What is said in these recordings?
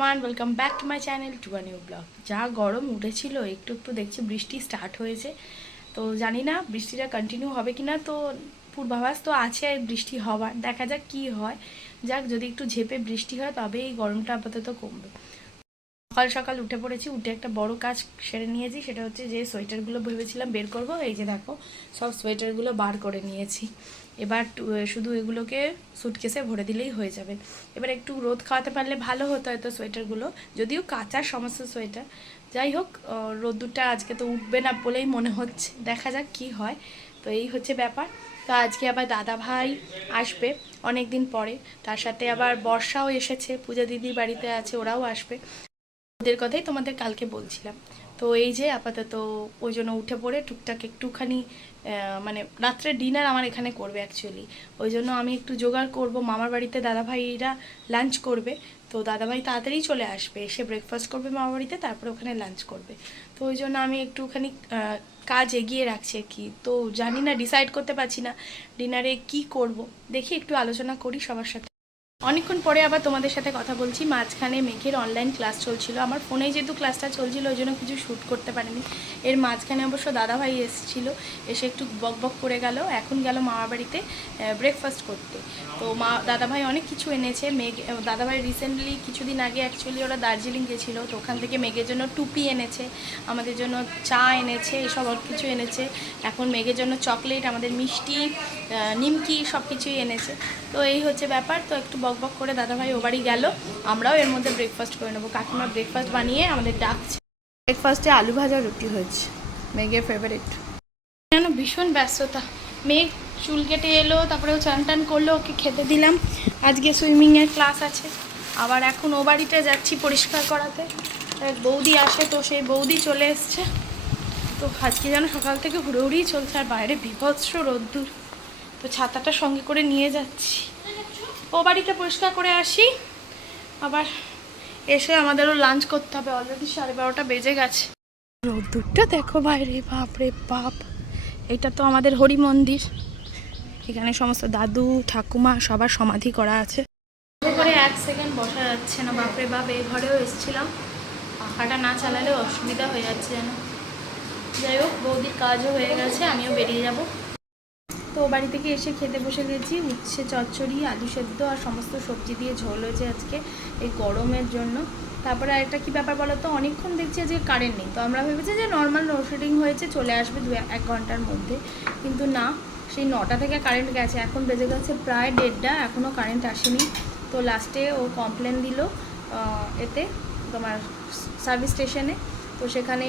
Everyone, welcome back to my channel to a new blog. যা গরম উঠেছিল, একটু একটু দেখছি বৃষ্টি স্টার্ট হয়েছে। তো জানি না বৃষ্টিটা কন্টিনিউ হবে কি না। তো পূর্বাভাস তো আছে বৃষ্টি হবার, দেখা যাক কি হয়। যাক, যদি একটু ঝেপে বৃষ্টি হয় তবে এই গরমটা আপাতত কমবে। সকাল সকাল উঠে পড়েছি, উঠে একটা বড় কাজ সেরে নিয়েছি। সেটা হচ্ছে যে সোয়েটারগুলো ভেবেছিলাম বের করব, এই যে দেখো সব সোয়েটারগুলো বার করে নিয়েছি। এবার শুধু এগুলোকে সুটকেসে ভরে দিলেই হয়ে যাবে। এবার একটু রোদ খাওয়াতে পারলে ভালো হতো হয়তো সোয়েটারগুলো, যদিও কাঁচা সমস্ত সোয়েটার। যাই হোক, রোদ্দুরটা আজকে তো উঠবে না বলেই মনে হচ্ছে, দেখা যাক কি হয়। তো এই হচ্ছে ব্যাপার। তো আজকে আবার দাদা ভাই আসবে অনেক দিন পরে, তার সাথে আবার বর্ষাও এসেছে, পূজা দিদির বাড়িতে আছে, ওরাও আসবে। ওদের কথাই তোমাদের কালকে বলছিলাম। তো এই যে আপাতত ওই জন্য উঠে পড়ে টুকটাক একটুখানি মানে রাত্রে ডিনার আমার এখানে করবে অ্যাকচুয়ালি। ওই জন্য আমি একটু জোগাড় করব। মামার বাড়িতে দাদাভাইরা লাঞ্চ করবে, তো দাদাভাই তাড়াতাড়ি চলে আসবে, এসে ব্রেকফাস্ট করবে মামার বাড়িতে, তারপরে ওখানে লাঞ্চ করবে। তো ওই জন্য আমি একটুখানি কাজ এগিয়ে রাখছি আর কি। তো জানি না, ডিসাইড করতে পারছি না ডিনারে কি করব। দেখি একটু আলোচনা করি সবার সাথে। অনেকক্ষণ পরে আবার তোমাদের সাথে কথা বলছি। মাঝখানে মেঘের অনলাইন ক্লাস চলছিল, আমার ফোনেই যেহেতু ক্লাসটা চলছিল ওই জন্য কিছু শ্যুট করতে পারিনি। এর মাঝখানে অবশ্য দাদাভাই এসেছিল, এসে একটু বক বক করে গেল। এখন গেল মামার বাড়িতে ব্রেকফাস্ট করতে। তো দাদাভাই অনেক কিছু এনেছে। দাদাভাই রিসেন্টলি কিছুদিন আগে অ্যাকচুয়ালি ওরা দার্জিলিং গেছিলো, তো ওখান থেকে মেঘের জন্য টুপি এনেছে, আমাদের জন্য চা এনেছে, এসব অনেক কিছু এনেছে। এখন মেঘের জন্য চকলেট, আমাদের মিষ্টি, নিমকি সব কিছুই এনেছে। তো এই হচ্ছে ব্যাপার। তো একটু বক বক করে দাদাভাই ও বাড়ি গেল, আমরাও এর মধ্যে ব্রেকফাস্ট করে নেবো। কাকিমা ব্রেকফাস্ট বানিয়ে আমাদের ডাকছে। ব্রেকফাস্টে আলু ভাজা রুটি হয়েছে, মেঘের ফেভারিট। যেন ভীষণ ব্যস্ততা। মেঘ চুল কেটে এলো, তারপরে ও চান টান করলো, ওকে খেতে দিলাম। আজকে সুইমিংয়ের ক্লাস আছে। আবার এখন ও বাড়িতে যাচ্ছি পরিষ্কার করাতে, এক বৌদি আসে, তো সেই বৌদি চলে এসছে। তো আজকে যেন সকাল থেকে হুড়োহুড়িই চলছে, আর বাইরে বিভৎস রোদ্দুর। তো ছাতাটা সঙ্গে করে নিয়ে যাচ্ছি, ও বাড়িটা পরিষ্কার করে আসি। আবার এসে আমাদেরও লাঞ্চ করতে হবে, অলরেডি 12:30 বেজে গেছে। রোদ্দুরটা দেখো বাইরে, বাপরে বাপ। এটা তো আমাদের হরি মন্দির, এখানে সমস্ত দাদু ঠাকুমা সবার সমাধি করা আছে। করে 1 সেকেন্ড বসা যাচ্ছে না, বাপরে বাপ। এই ঘরেও এসেছিলাম, পাখাটা না চালালে অসুবিধা হয়ে যাচ্ছে যেন। যাই হোক, বৌদির কাজও হয়ে গেছে, আমিও বেরিয়ে যাব। তো বাড়ি থেকে এসে খেতে বসে গেছি। উচ্ছে চচ্চড়ি, আলু সেদ্ধ আর সমস্ত সবজি দিয়ে ঝোল হয়েছে আজকে এই গরমের জন্য। তারপরে আরেকটা কী ব্যাপার বলো তো, অনেকক্ষণ দেখছি আজকে কারেন্ট নেই। তো আমরা ভেবেছি যে নর্মাল লোডশেডিং হয়েছে, চলে আসবে 2-1 ঘন্টার মধ্যে, কিন্তু না, সেই 9টা থেকে কারেন্ট গেছে। এখন বেজে গেছে প্রায় 1:30, এখনও কারেন্ট আসেনি। তো লাস্টে ও কমপ্লেন দিল এতে, তোমার সার্ভিস স্টেশনে। তো সেখানে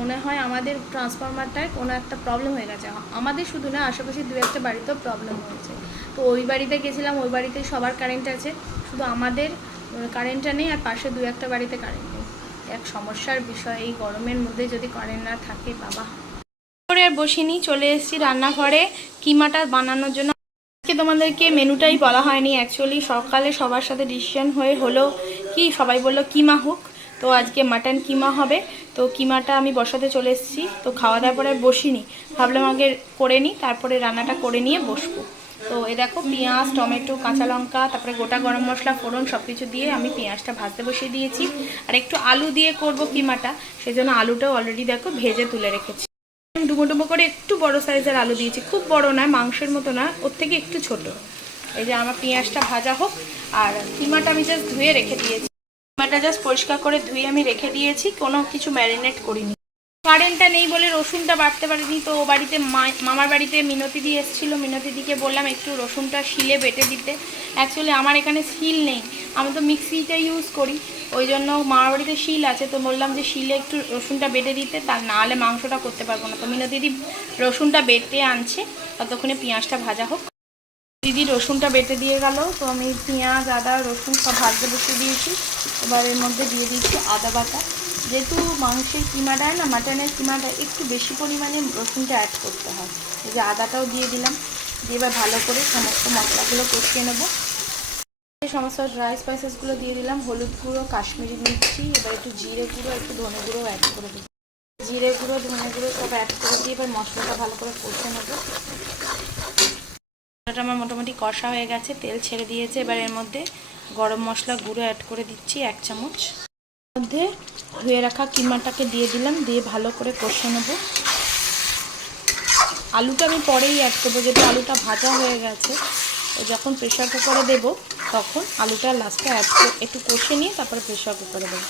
মনে হয় আমাদের ট্রান্সফরমারটায় কোনো একটা প্রবলেম হয়ে গেছে। আমাদের শুধু না, আশেপাশে 2-1টা বাড়িতেও প্রবলেম হয়েছে। তো ওই বাড়িতে গেছিলাম, ওই বাড়িতে সবার কারেন্ট আছে, শুধু আমাদের কারেন্টটা নেই, আর পাশে 2-1টা বাড়িতে কারেন্ট নেই। এক সমস্যার বিষয়, এই গরমের মধ্যে যদি কারেন্ট না থাকে, বাবা। করে আর বসিনি, চলে এসেছি রান্নাঘরে কিমাটা বানানোর জন্য। আজকে তোমাদেরকে মেনুটাই বলা হয়নি অ্যাকচুয়ালি। সকালে সবার সাথে ডিসিশন হলো কি, সবাই বললো কিমা হোক, তো আজকে মাটন কিমা হবে। তো কিমাটা আমি বসাতে চলে এসেছি। তো খাওয়া দাওয়ার পরে বসিনি, ভাবলাম আগে করে নিই, তারপরে রান্নাটা করে নিয়ে বসবো। তো এ দেখো, পেঁয়াজ, টমেটো, কাঁচা লঙ্কা, তারপরে গোটা গরম মশলা, ফোড়ন সব কিছু দিয়ে আমি পেঁয়াজটা ভাজতে বসিয়ে দিয়েছি। আর একটু আলু দিয়ে করব কিমাটা, সেজন্য আলুটাও অলরেডি দেখো ভেজে তুলে রেখেছি। ডুবো ডুবো করে একটু বড় সাইজের আলু দিয়েছি, খুব বড় না, মাংসের মতো না, ওর থেকে একটু ছোট। এই যে আমার পেঁয়াজটা ভাজা হোক, আর কিমাটা আমি জাস্ট ধুয়ে রেখে দিয়েছি। কিমাটা জাস্ট পরিষ্কার করে ধুয়ে আমি রেখে দিয়েছি, কোনো কিছু ম্যারিনেট করিনি। কারেন্টটা নেই বলে রসুনটা বাটতে পারিনি। তো বাড়িতে মামার বাড়িতে মিনতি দি এসেছিলো, মিনতি দিকে বললাম একটু রসুনটা শিলে বেটে দিতে। অ্যাকচুয়ালি আমার এখানে শিল নেই, আমি তো মিক্সিটা ইউজ করি, ওই জন্য মামার বাড়িতে শিল আছে। তো বললাম যে শিলে একটু রসুনটা বেটে দিতে, তার না হলে মাংসটা করতে পারবো না। তো মিনতি দিদি রসুনটা বেটে আনছে, ততক্ষণে পেঁয়াজটা ভাজা হোক। দিদি রসুনটা বেটে দিয়ে গেল, তো আমি পেঁয়াজ, আদা, রসুন সব ভাজতে বসিয়ে দিয়েছি। এবার এর মধ্যে দিয়ে দিচ্ছি আদা বাটা। যেহেতু মাংসের কিমাটায় না, মাটনের কিমাটায় একটু বেশি পরিমাণে রসুনটা অ্যাড করতে হয়। এই যে আদাটাও দিয়ে দিলাম, দিয়ে এবার ভালো করে সমস্ত মশলাগুলো কষিয়ে নেব। সমস্ত ড্রাই স্পাইসেসগুলো দিয়ে দিলাম, হলুদ গুঁড়ো, কাশ্মীরি মির্চি, এবার একটু জিরে গুঁড়ো, একটু ধনে গুঁড়ো অ্যাড করে দিই। জিরে গুঁড়ো, ধনে গুঁড়ো সব অ্যাড করে দিয়ে এবার মশলাটা ভালো করে কষে নেব। মশলাটা আমার মোটামুটি কষা হয়ে গেছে, তেল ছেড়ে দিয়েছে। এবার এর মধ্যে গরম মশলা গুঁড়ো অ্যাড করে দিচ্ছি 1 চামচ। মধ্যে ধুয়ে রাখা কিমাটাকে দিয়ে দিলাম, দিয়ে ভালো করে কষে নেব। আলুটা আমি পরেই অ্যাড করবো, যেহেতু আলুটা ভাজা হয়ে গেছে। যখন প্রেশার কুকারে দেবো তখন আলুটা লাস্টে অ্যাড করে একটু কষে নিয়ে তারপরে প্রেশার কুকারে দেবো।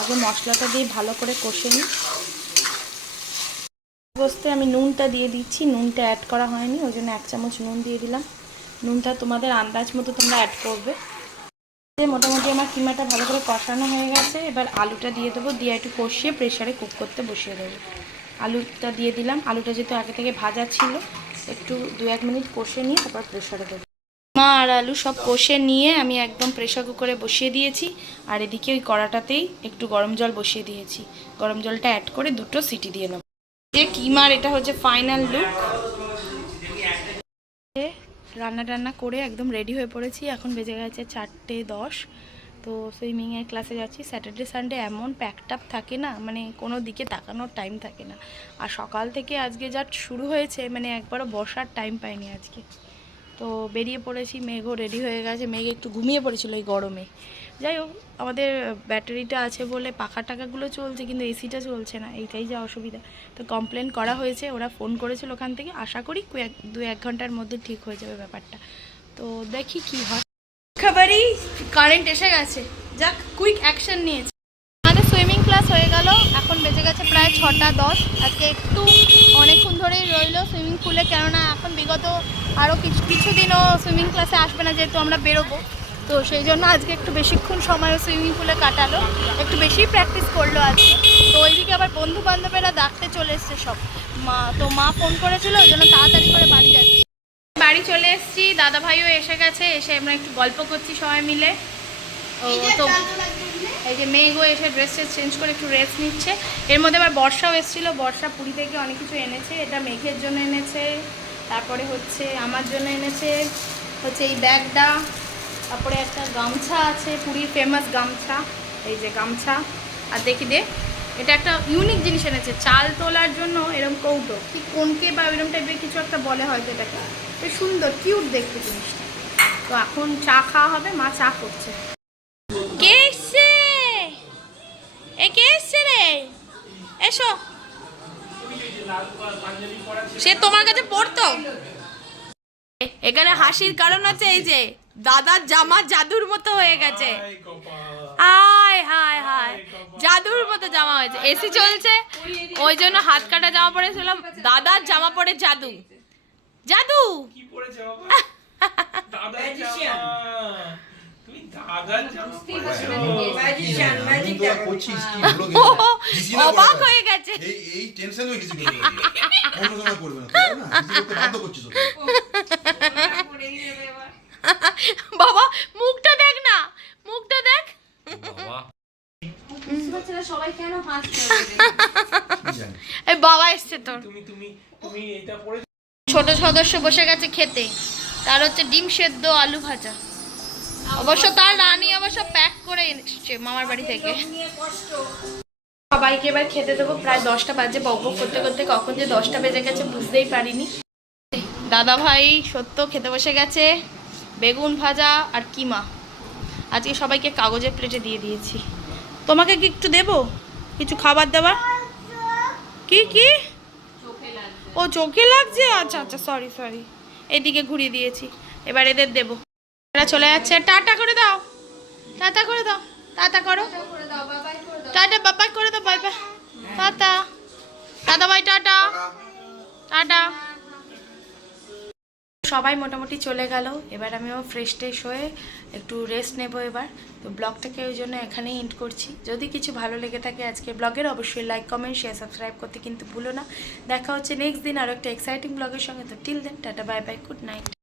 আগে মশলাটা দিয়ে ভালো করে কষে নিই। বসতে আমি নুনটা দিয়ে দিচ্ছি, নুনটা অ্যাড করা হয়নি, ওই জন্য 1 চামচ নুন দিয়ে দিলাম। নুনটা তোমাদের আন্দাজ মতো তোমরা অ্যাড করবে। মোটামুটি আমার কিমাটা ভালো করে কষানো হয়ে গেছে। এবার আলুটা দিয়ে দেবো, দিয়ে একটু কষিয়ে প্রেশারে কুক করতে বসিয়ে দেবো। আলুটা দিয়ে দিলাম, আলুটা যেহেতু আগে থেকে ভাজা ছিল, একটু 2-1 মিনিট কষে নিয়ে তারপর প্রেশারে দেবো। মা আর আলু সব কষে নিয়ে আমি একদম প্রেশার কুকারে বসিয়ে দিয়েছি। আর এদিকে ওই কড়াটাতেই একটু গরম জল বসিয়ে দিয়েছি। গরম জলটা অ্যাড করে 2টো সিটি দিয়ে নেবো। যে কিমার এটা হচ্ছে ফাইনাল লুক। রান্না করে একদম রেডি হয়ে পড়েছি। এখন বেজে গেছে 4:10। তো সুইমিংয়ের ক্লাসে যাচ্ছি। স্যাটারডে সানডে এমন প্যাকড আপ থাকে না, মানে কোনো দিকে তাকানোর টাইম থাকে না। আর সকাল থেকে আজকে যা শুরু হয়েছে, মানে একবারও বসার টাইম পাইনি আজকে। তো বেরিয়ে পড়েছি, মেঘও রেডি হয়ে গেছে। মেঘ একটু ঘুমিয়ে পড়েছিল এই গরমে। যাই হোক, আমাদের ব্যাটারিটা আছে বলে পাখা টাকাগুলো চলছে, কিন্তু এসিটা চলছে না, এইটাই যা অসুবিধা। তো কমপ্লেন করা হয়েছে, ওরা ফোন করেছিল ওখান থেকে। আশা করি 2-1 ঘন্টার মধ্যে ঠিক হয়ে যাবে ব্যাপারটা। তো দেখি কি হয়। খাবারই কারেন্ট এসে গেছে, যাক কুইক অ্যাকশন নিয়েছে। আমাদের সুইমিং ক্লাস হয়ে গেল, এখন বেজে গেছে প্রায় 6:10। আজকে একটু অনেকক্ষণ ধরেই রইলো সুইমিং পুলে, কেননা এখন বিগত আরও কিছুদিনও সুইমিং ক্লাসে আসবে না, যেহেতু আমরা বেরোবো। তো সেই জন্য আজকে একটু বেশিক্ষণ সময় সুইমিং পুলে কাটালো, একটু বেশি প্র্যাকটিস করলো আজকে। তো ওইদিকে আবার বন্ধু বান্ধবেরা ডাকতে চলে এসছে সব। মা ফোন করেছিল, ওই জন্য তাড়াতাড়ি করে বাড়ি যাচ্ছি। বাড়ি চলে এসেছি, দাদা ভাইও এসে গেছে। এসে আমরা একটু গল্প করছি সবাই মিলে। তো এই যে মেঘও এসে ড্রেস চেঞ্জ করে একটু রেস্ট নিচ্ছে। এর মধ্যে আবার বর্ষাও এসেছিলো। বর্ষা পুরী থেকে অনেক কিছু এনেছে। এটা মেঘের জন্য এনেছে, তারপরে হচ্ছে আমার জন্য এনেছে হচ্ছে এই ব্যাগটা, তারপরে একটা গামছা আছে, পুরীর ফেমাস গামছা, এই যে গামছা। আর দেখি দে, এটা একটা ইউনিক জিনিস এনেছে, চাল তোলার জন্য এরকম কৌটো, কি কোনকে বা এরকম টাইপের কিছু একটা বলে হয়তো এটাকে। বেশ সুন্দর কিউট দেখতে জিনিসটা। তো এখন চা খাওয়া হবে, মা চা করছে। কে এসছে? কে এসছে রে? এসো। সে তোমার কাছে পড়তো। এখানে হাসির কারণ আছে, এই যে দাদার জামা জাদুর মতো হয়ে গেছে। হাই হাই হাই, জাদুর মতো জামা হয়েছে। এসি চলছে, ওই জন্য হাত কাটা জামা পরেছিলাম। দাদার জামা পরে জাদু জাদু। কি পরেছে বাবা? দাদার জামা। তুমি দাদার জামা ম্যাজিশিয়ান ম্যাজিক করছিস কি ব্লগে? অবাক হয়ে গেছে। এই টেনশন হয়ে গেছে। কোন সময় করবে না, তাই না? কিছু করতে বাধ্য করছিস ওকে। বাবা মুখটা দেখ না, মুখটা দেখ বাবা। সবাই কেন হাসছে? এই বাবা এসছে তোর। তুমি এটা পড়ে। ছোট সদস্য বসে গেছে খেতে, তার হচ্ছে ডিম সেদ্ধ আলু ভাজা। অবশ্য তার রানী অবশ্য প্যাক করে এসছে মামার বাড়ি থেকে। সবাইকে এবার খেতে দেবো। প্রায় 10টা বাজে, বকবক করতে করতে কখন যে 10টা বেজে গেছে বুঝতেই পারিনি। দাদা ভাই সত্য খেতে বসে গেছে, বেগুন ভাজা আর কিমা। আজকে সবাইকে কাগজের প্লেটে দিয়ে দিয়েছি। তোমাকে কি একটু দেবো কিছু খাবার দাবার? কি কি? ও চোখে লাগছে, আচ্ছা আচ্ছা সরি সরি, এদিকে ঘুরিয়ে দিয়েছি। এবার এদের দেবো। এরা চলে যাচ্ছে, টাটা করে দাও, টাটা করে দাও, টাটা করো, টাটা বাবাই করে দাও, বাই বাই, টাটা দাদা ভাই, টাটা টাটা। সবাই মোটামুটি চলে গেল। এবার আমিও ফ্রেশ ট্রেশ হয়ে একটু রেস্ট নেব এবার। তো ব্লগটাকে ওই জন্য এখানেই এন্ড করছি। যদি কিছু ভালো লেগে থাকে আজকের ব্লগের, অবশ্যই লাইক কমেন্ট শেয়ার সাবস্ক্রাইব করতে কিন্তু ভুলো না। দেখা হচ্ছে নেক্সট দিন আরও একটা এক্সাইটিং ব্লগের সঙ্গে। তো till then tata bye bye, good night.